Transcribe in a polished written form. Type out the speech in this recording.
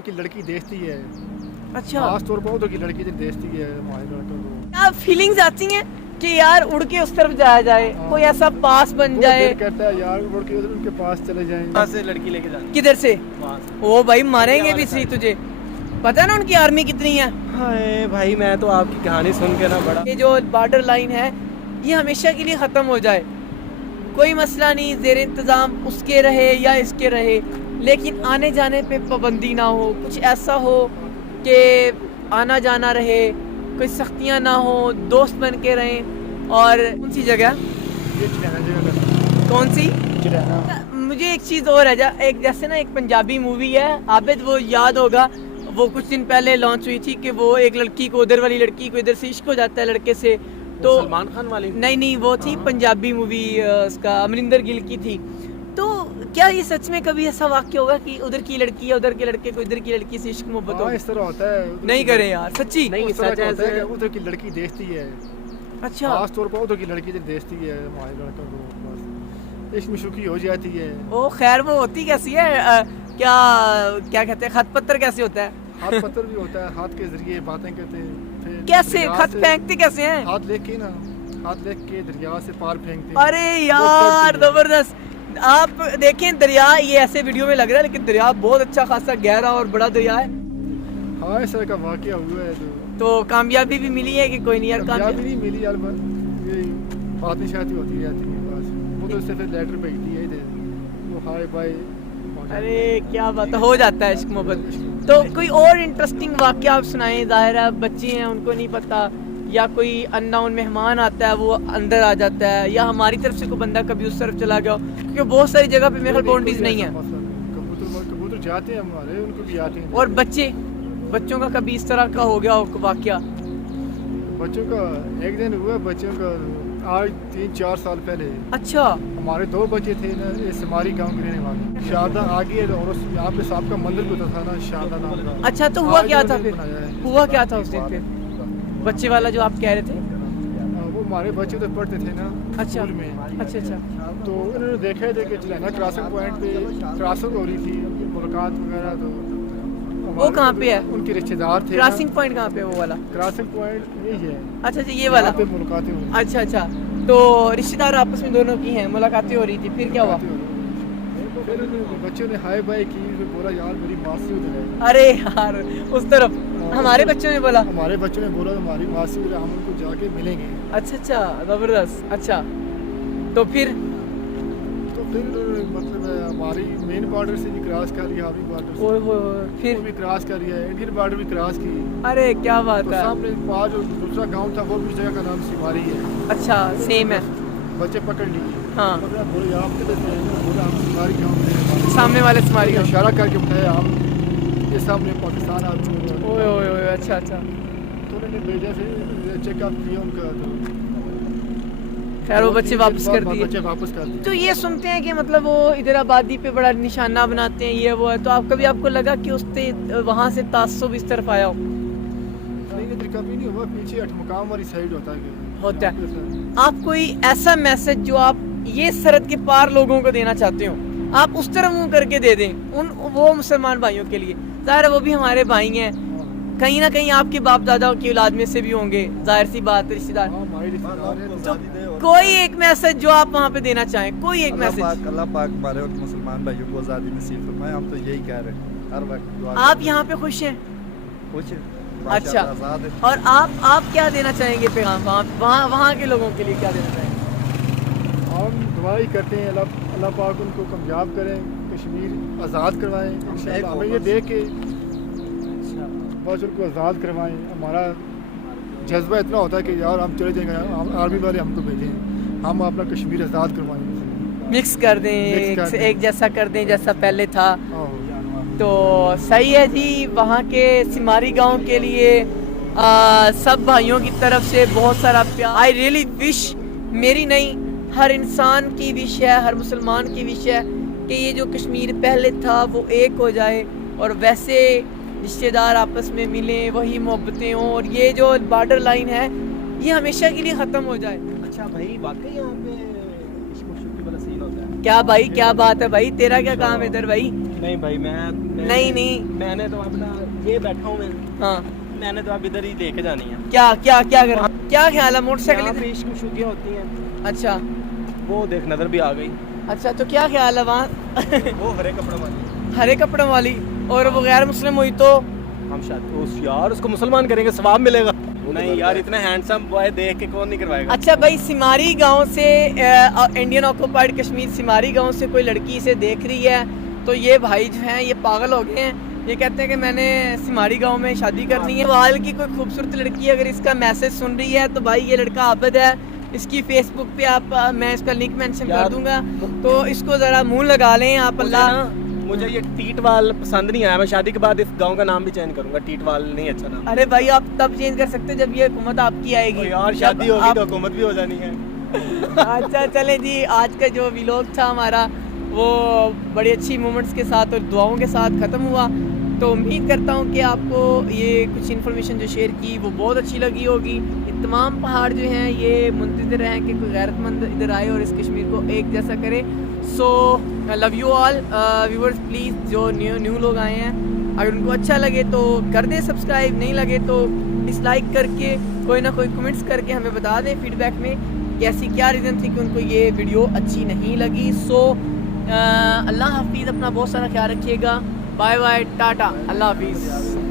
की लड़की देखती है, अच्छा खास तौर पर उधर की लड़की जब देखती है हमारे लड़कों को, क्या फीलिंग्स आती हैं कि यार उड़ के उस तरफ जाया जाए, कोई ऐसा पास बन वो जाए? दिल करता है यार उड़ के उधर उनके पास चले जाएं। वहाँ से लड़की लेके जानी किधर से? वहाँ से। ओ भाई मारेंगे भी सही तुझे, पता है ना उनकी आर्मी कितनी है? हाय भाई, मैं तो आपकी कहानी सुन के ना बड़ा ये जो बॉर्डर लाइन है ये हमेशा के लिए ख़त्म हो जाए, कोई मसला नहीं, ज़ेर इंतज़ाम उसके रहे या इसके रहे, लेकिन आने जाने पे पाबंदी ना हो, कुछ ऐसा हो कि आना जाना रहे, कोई सख्तियाँ ना हो, दोस्त बन के रहें। और कौन सी जगह? ये चिड़ैना जगह कौन सी? चिड़ैना। मुझे एक चीज़ और है, एक जैसे ना एक पंजाबी मूवी है आबिद, वो याद होगा, वो कुछ दिन पहले लॉन्च हुई थी कि वो एक लड़की को, उधर वाली लड़की को इधर से इश्क हो जाता है लड़के से, तो सलमान खान वाली। नहीं वो थी पंजाबी मूवी, उसका अमरिंदर गिल की थी। तो क्या ये सच में कभी ऐसा वाक्य होगा कि उधर की लड़की या उधर के लड़के को इधर की लड़की से इश्क मोहब्बत हो? इस तरह होता है। नहीं करे यार, सच्ची? नहीं, उस तरह सच का होता है ऐसे कि उधर की लड़की देखती है, अच्छा खास तौर पर उधर की लड़की जब देखती है हमारे लड़कों को, बस इश्क में शुकी हो जाती है। ओ खैर, वो होती कैसी है? क्या क्या कहते हैं, खत पत्र कैसे होता है? हाथ पत्थर भी होता है, हाथ के जरिए बातें करते हैं, फिर कैसे दरिया खत से फेंकते कैसे हैं? हाथ लेके ना, हाथ लेके के दरिया से पार फेंकते हैं। अरे वो यार करती है। जबरदस्त। आप देखें दरिया, ये ऐसे वीडियो में लग रहा है लेकिन दरिया बहुत अच्छा खासा गहरा और बड़ा दरिया है। हाँ इस तरह का वाकया हुआ है। तो कामयाबी भी मिली है कि कोई नहीं? यार कामयाबी नहीं मिली यार, बस ये बातें शाती होती रहती है बस। वो तो उससे फिर लेटर भेजती है इधर, वो हाय बाय। अरे क्या बात है, हो जाता है इश्क मोहब्बत। तो कोई और इंटरेस्टिंग वाकया आप सुनाएं, जाहिर है बच्चे हैं उनको नहीं पता, या कोई अननोन मेहमान आता है वो अंदर आ जाता है, या हमारी तरफ से कोई बंदा कभी उस तरफ चला गया, क्योंकि बहुत सारी जगह पे मेरे बाउंड्रीज नहीं है। कबूतर जाते हैं हमारे, उनको भी आते हैं। और बच्चों का कभी इस तरह का हो गया हो वाकया? बच्चों का एक दिन हुआ, बच्चों का आज 3-4 साल पहले। अच्छा हमारे 2 बच्चे थे ना, ये सिमारी गांव के रहने वाले, शारदा आगे है और यहाँ पे सांप का मंदिर होता था ना, शारदा नाम का। अच्छा, तो हुआ आज क्या था उन्होंने फिर? बनाया है। हुआ क्या था उस दिन फिर? बच्चे वाला जो आप कह रहे थे? वो हमारे बच्चे तो पढ़ते थे ना अच्छा स्कूल में, अच्छा। तो उन्होंने देखा थे कि चिड़ैना क्रॉसिंग पॉइंट पे क्रॉसिंग हो रही थी, मुलाकात वगैरह। तो वो कहाँ पे है? उनके रिश्तेदार थे। क्रॉसिंग पॉइंट कहाँ पे है वो वाला? क्रॉसिंग पॉइंट यही है। अच्छा ये वाला। यहाँ पे मुलाकातें हुई। अच्छा, तो रिश्तेदार आपस में दोनों की हैं, मुलाकातें हो रही थी, फिर क्या हुआ? फिर बच्चों ने हाय बाय की, फिर बोला यार मेरी मासी उधर है। अरे यार उस तरफ हमारे बच्चों ने बोला? हमारे बच्चों ने बोला हमारी मासी उधर, हम उनको जाके मिलेंगे। अच्छा जबरदस्त। अच्छा तो फिर मतलब हमारी मेन बॉर्डर से भी क्रॉस कर लिया, आर्मी बॉर्डर से फिर वो भी क्रॉस कर लिया, इंडियन बॉर्डर भी क्रॉस की। अरे क्या बात तो है। सामने पास जो दूसरा गांव था वो भी जगह का नाम सिमारी है। अच्छा सेम है। बच्चे पकड़ लिए। हाँ बोले आप किधर से? बोला हम सिमारी गाँव से। सामने वाले तुम्हारी ये इशारा करके बताया हम ये सामने पाकिस्तान आ चुके हैं। ओए अच्छा। तो उन्होंने भेजा, फिर चेकअप किया उनका, तो खैर वो बच्चे वापस कर बच्चे दिए। वापस कर दिए। तो ये सुनते हैं कि मतलब वो इधर आबादी पे बड़ा निशाना बनाते हैं, ये वो है, तो आपको लगा कि उससे वहाँ से तासुब इस तरफ आया हो? नहीं इधर कभी नहीं हुआ, पीछे अठमकाम वाली साइड होता है। होता है। आप कोई ऐसा मैसेज जो आप ये सरहद के पार लोगों को देना चाहते हो, आप उस तरफ मुंह करके दे दें वो मुसलमान भाइयों के लिए? ज़ाहिर है वो भी हमारे भाई हैं, कहीं ना कहीं आपके बाप दादाओं की औलाद में से भी होंगे, जाहिर सी बात, रिश्तेदार। हमारे रिश्तेदार हैं। तो कोई एक मैसेज जो आप वहाँ पे देना चाहें, कोई एक मैसेज। अल्लाह पाक हमारे और मुसलमान भाइयों को आज़ादी नसीब फरमाए, हम तो यही कह रहे हैं हर वक्त दुआ आप यहाँ पे खुश हैं? कुछ अच्छा। आज़ाद है। और आप क्या देना चाहेंगे पैगाम वहाँ के लोगों के लिए, क्या देना चाहेंगे? हम दुआ ही करते हैं अल्लाह पाक उनको कामयाब करें, कश्मीर आज़ाद करवाएं इंशाअल्लाह। हमें ये देख के बस उनको आज़ाद करवाएं। हमारा जज्बा इतना होता है कि यार हम चले जाएंगे, हम आर्मी वाले हमको भेजें, हम अपना कश्मीर आज़ाद करवाएंगे, मिक्स कर दें, मिक्स कर दें। एक जैसा कर दें जैसा पहले था। हाँ। तो सही है जी। वहाँ के सिमारी गांव के लिए सब भाइयों की तरफ से बहुत सारा प्यार। आई रियली विश, मेरी नहीं हर इंसान की विश है, हर मुसलमान की विश है कि ये जो कश्मीर पहले था वो एक हो जाए, और वैसे रिश्तेदार आपस में मिलें, वही मोहब्बतें हों, और ये जो बॉर्डर लाइन है ये हमेशा के लिए ख़त्म हो जाए। अच्छा भाई, वाकई यहाँ पे इश्क और शुक्र वाला सीन होता है? क्या भाई, क्या बात है भाई, तेरा क्या काम है इधर भाई? नहीं भाई नहीं। मैंने तो अपना ये बैठा हूँ मैं, हाँ मैंने तो अब इधर ही लेके जानी है। क्या कर क्या ख्याल है मोटरसाइकिल यहाँ पे इश्क शुद्धियाँ होती हैं। अच्छा वो देख नजर भी आ गई। अच्छा तो क्या ख्याल है वहाँ वो हरे कपड़ों वाली, हरे कपड़ों वाली, और वो गैर मुस्लिम हुई तो हम शायद उस यार उसको मुसलमान करेंगे, सवाब मिलेगा। नहीं यार, इतना हैंडसम बॉय देख के कौन नहीं करवाएगा। अच्छा भाई, सिमारी गांव से इंडियन ऑक्युपाइड कश्मीर सिमारी गांव से कोई लड़की इसे देख रही है, तो ये भाई जो हैं ये पागल हो गए हैं। ये कहते हैं कि मैंने सिमारी गांव में शादी करनी है। वाल की कोई खूबसूरत लड़की अगर इसका मैसेज सुन रही है तो भाई ये लड़का आबिद है, इसकी फेसबुक पे आप मैं इसका लिंक मेंशन कर दूंगा, तो इसको ज़रा मुंह लगा लें आप। अल्लाह, मुझे ये टीटवाल पसंद नहीं आया। मैं शादी के बाद इस गांव का नाम भी चेंज करूंगा। टीटवाल नहीं अच्छा नाम। अरे भाई आप तब चेंज कर सकते जब ये हुकूमत आपकी आएगी। यार शादी होगी तो हुकूमत भी हो जानी है। अच्छा चलें जी, आज का जो व्लॉग था हमारा वो बड़ी अच्छी मोमेंट्स के साथ और दुआओं के साथ ख़त्म हुआ। तो उम्मीद करता हूँ कि आपको ये कुछ इन्फॉर्मेशन जो शेयर की वो बहुत अच्छी लगी होगी। ये तमाम पहाड़ जो हैं ये मुंतज़िर हैं कि कोई गैरतमंद इधर आए और इस कश्मीर को एक जैसा करे। So love you all viewers, please जो न्यू लोग आए हैं अगर उनको अच्छा लगे तो कर दें सब्सक्राइब, नहीं लगे तो डिसलाइक करके कोई ना कोई कमेंट्स करके हमें बता दें फीडबैक में कि ऐसी क्या रीज़न थी कि उनको ये वीडियो अच्छी नहीं लगी। सो अल्लाह हाफिज़, अपना बहुत सारा ख्याल रखिएगा। बाय बाय, टाटा, अल्लाह हाफिज़।